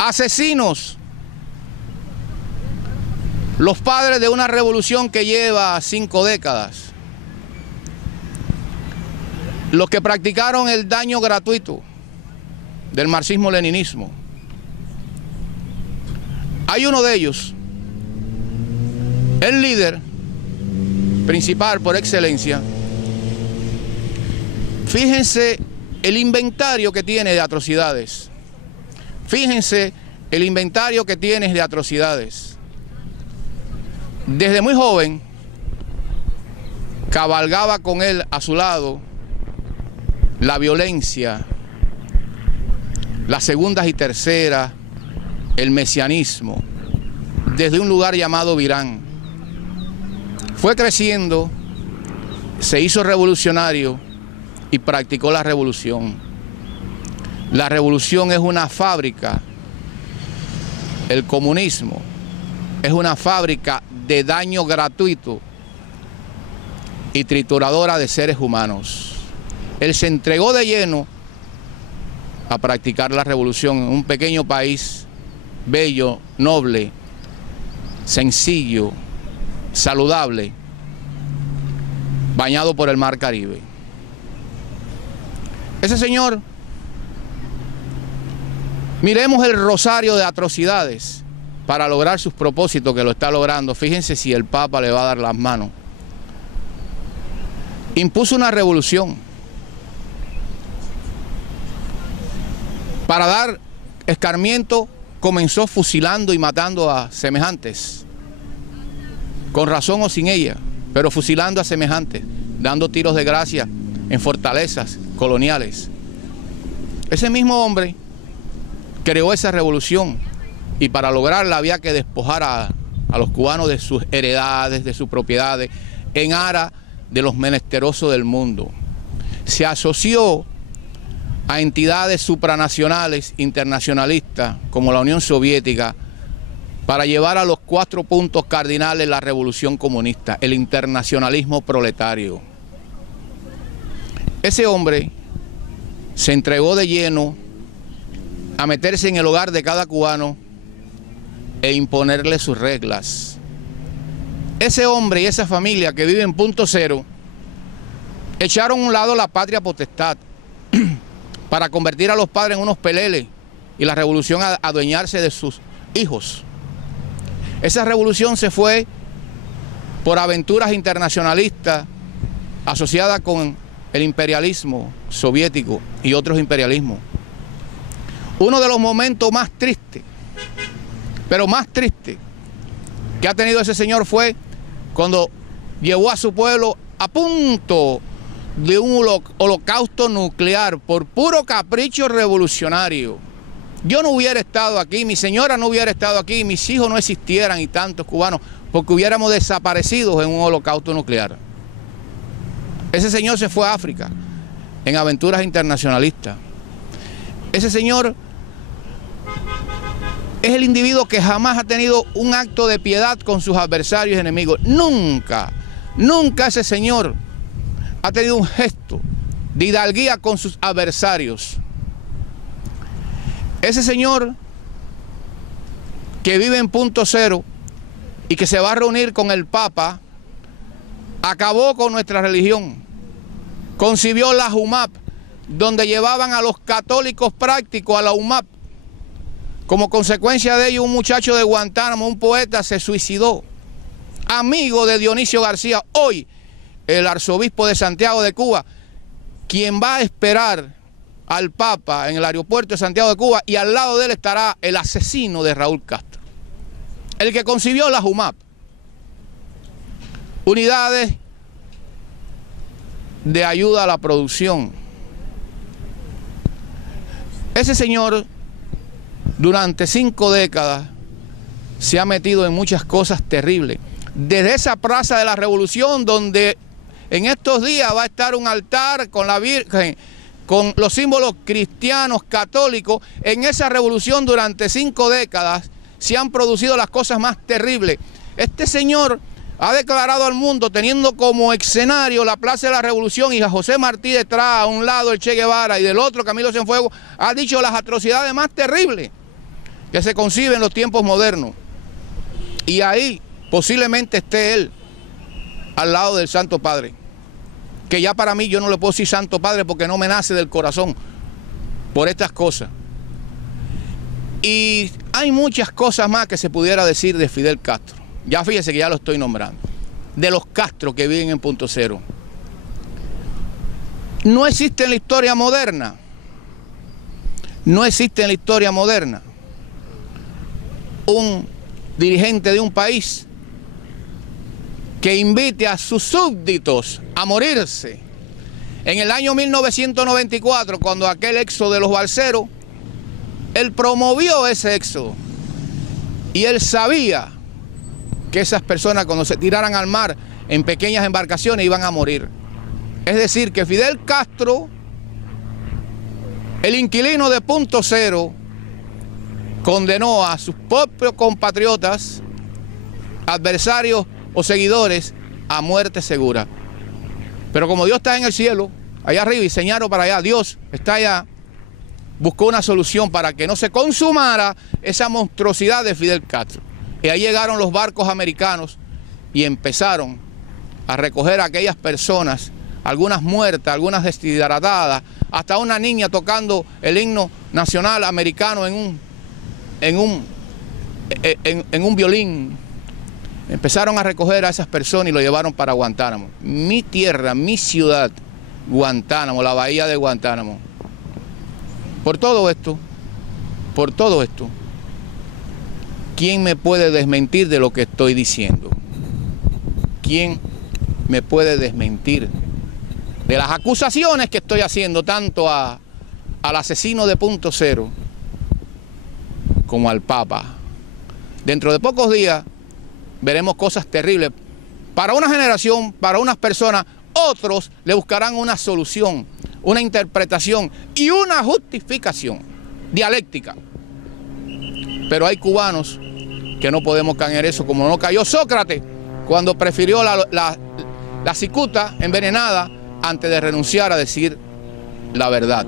asesinos, los padres de una revolución que lleva 5 décadas, los que practicaron el daño gratuito del marxismo-leninismo. Hay uno de ellos, el líder principal por excelencia. Fíjense el inventario que tiene de atrocidades. Fíjense el inventario que tiene de atrocidades. Desde muy joven cabalgaba con él a su lado la violencia, las segundas y terceras, el mesianismo, desde un lugar llamado Virán. Fue creciendo, se hizo revolucionario y practicó la revolución. La revolución es una fábrica, el comunismo es una fábrica de daño gratuito y trituradora de seres humanos. Él se entregó de lleno a practicar la revolución en un pequeño país bello, noble, sencillo, saludable, bañado por el mar Caribe. Ese señor, miremos el rosario de atrocidades para lograr sus propósitos, que lo está logrando. Fíjense si el Papa le va a dar las manos. Impuso una revolución para dar escarmiento. Comenzó fusilando y matando a semejantes, con razón o sin ella, pero fusilando a semejantes, dando tiros de gracia en fortalezas coloniales. Ese mismo hombre creó esa revolución y para lograrla había que despojar a los cubanos de sus heredades, de sus propiedades, en aras de los menesterosos del mundo. Se asoció a entidades supranacionales, internacionalistas, como la Unión Soviética, para llevar a los 4 puntos cardinales la revolución comunista, el internacionalismo proletario. Ese hombre se entregó de lleno a meterse en el hogar de cada cubano e imponerle sus reglas. Ese hombre y esa familia que vive en punto cero echaron a un lado la patria potestad para convertir a los padres en unos peleles y la revolución a adueñarse de sus hijos. Esa revolución se fue por aventuras internacionalistas asociadas con el imperialismo soviético y otros imperialismos. Uno de los momentos más tristes, pero más triste, que ha tenido ese señor fue cuando llevó a su pueblo a punto de un holocausto nuclear por puro capricho revolucionario. Yo no hubiera estado aquí, mi señora no hubiera estado aquí, mis hijos no existieran y tantos cubanos, porque hubiéramos desaparecido en un holocausto nuclear. Ese señor se fue a África en aventuras internacionalistas. Ese señor es el individuo que jamás ha tenido un acto de piedad con sus adversarios y enemigos. Nunca, nunca ese señor ha tenido un gesto de hidalguía con sus adversarios. Ese señor que vive en punto cero y que se va a reunir con el Papa, acabó con nuestra religión. Concibió la UMAP, donde llevaban a los católicos prácticos a la UMAP. Como consecuencia de ello, un muchacho de Guantánamo, un poeta, se suicidó. Amigo de Dionisio García, hoy el arzobispo de Santiago de Cuba, quien va a esperar al Papa en el aeropuerto de Santiago de Cuba, y al lado de él estará el asesino de Raúl Castro, el que concibió la UMAP. Unidades de ayuda a la producción. Ese señor durante 5 décadas se ha metido en muchas cosas terribles. Desde esa Plaza de la Revolución, donde en estos días va a estar un altar con la Virgen, con los símbolos cristianos, católicos, en esa revolución durante 5 décadas se han producido las cosas más terribles. Este señor ha declarado al mundo, teniendo como escenario la Plaza de la Revolución y a José Martí detrás, a un lado el Che Guevara y del otro Camilo Cienfuegos, ha dicho las atrocidades más terribles. que se concibe en los tiempos modernos. Y ahí posiblemente esté él al lado del Santo Padre, que ya para mí yo no le puedo decir Santo Padre porque no me nace del corazón por estas cosas. Y hay muchas cosas más que se pudiera decir de Fidel Castro. Ya fíjese que ya lo estoy nombrando. De los Castro que viven en Punto Cero. No existe en la historia moderna. No existe en la historia moderna un dirigente de un país que invite a sus súbditos a morirse. En el año 1994, cuando aquel éxodo de los balseros, él promovió ese éxodo. Y él sabía que esas personas cuando se tiraran al mar en pequeñas embarcaciones iban a morir. Es decir, que Fidel Castro, el inquilino de Punto Cero, condenó a sus propios compatriotas, adversarios o seguidores a muerte segura. Pero como Dios está en el cielo, allá arriba y señaló para allá, Dios está allá, buscó una solución para que no se consumara esa monstruosidad de Fidel Castro. Y ahí llegaron los barcos americanos y empezaron a recoger a aquellas personas, algunas muertas, algunas deshidratadas, hasta una niña tocando el himno nacional americano en un violín. Empezaron a recoger a esas personas y lo llevaron para Guantánamo. Mi tierra, mi ciudad, Guantánamo, la bahía de Guantánamo. Por todo esto, ¿quién me puede desmentir de lo que estoy diciendo? ¿Quién me puede desmentir de las acusaciones que estoy haciendo tanto al asesino de Punto Cero como al Papa? Dentro de pocos días veremos cosas terribles. Para una generación, para unas personas, otros le buscarán una solución, una interpretación y una justificación dialéctica. Pero hay cubanos que no podemos caer en eso, como no cayó Sócrates cuando prefirió la cicuta envenenada antes de renunciar a decir la verdad.